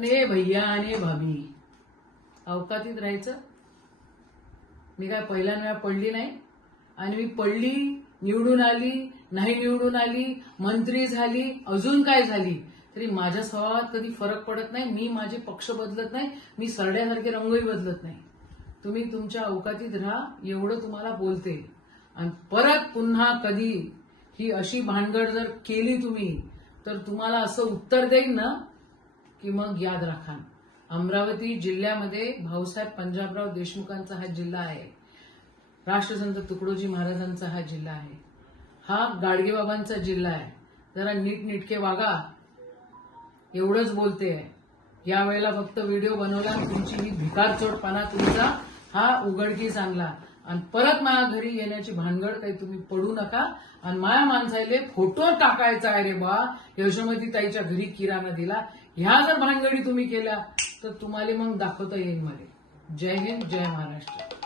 आणि ए भैया आणि भाभी. अवकातीत राहायचं. मी काय पहिल्यांदा पडली नाही. आणि मी पडली निवडून आली नाही निवडून आली मंत्री झाली अजून काय झाली? तरी माझ्या स्वभावात कधी फरक पडत नाही. मी माझे पक्ष बदलत नाही. मी सरड्यासारखे रंगही बदलत नाही. तुम्ही तुमच्या अवकातीत राहा. एवढं तुम्हाला बोलते. आणि परत पुन्हा कधी ही अशी भानगड जर केली तुम्ही तर तुम्हाला असं उत्तर देईन ना की मग याद राखा. अमरावती जिल्ह्यामध्ये भाऊसाहेब पंजाबराव देशमुखांचा हा जिल्हा आहे. राष्ट्रसंत तुकडोजी महाराजांचा हा जिल्हा आहे. हा गाडगेबाबांचा जिल्हा आहे. जरा नीटनेटके वागा. एवढंच बोलते. आहे या वेळेला फक्त व्हिडिओ बनवला. तुमची ही भिकारचोटपणा तुमचा हा उघडकीस आणला. आणि परत माझ्या घरी येण्याची भानगड काही तुम्ही पडू नका. आणि माया माणसाले फोटो टाकायचा आहे रे बा. यशोमती ताईच्या घरी किराणा दिला. ह्या जर भानगडी तुम्ही केल्या तर तुम्हाला मग दाखवता येईल मला. जय हिंद जय महाराष्ट्र.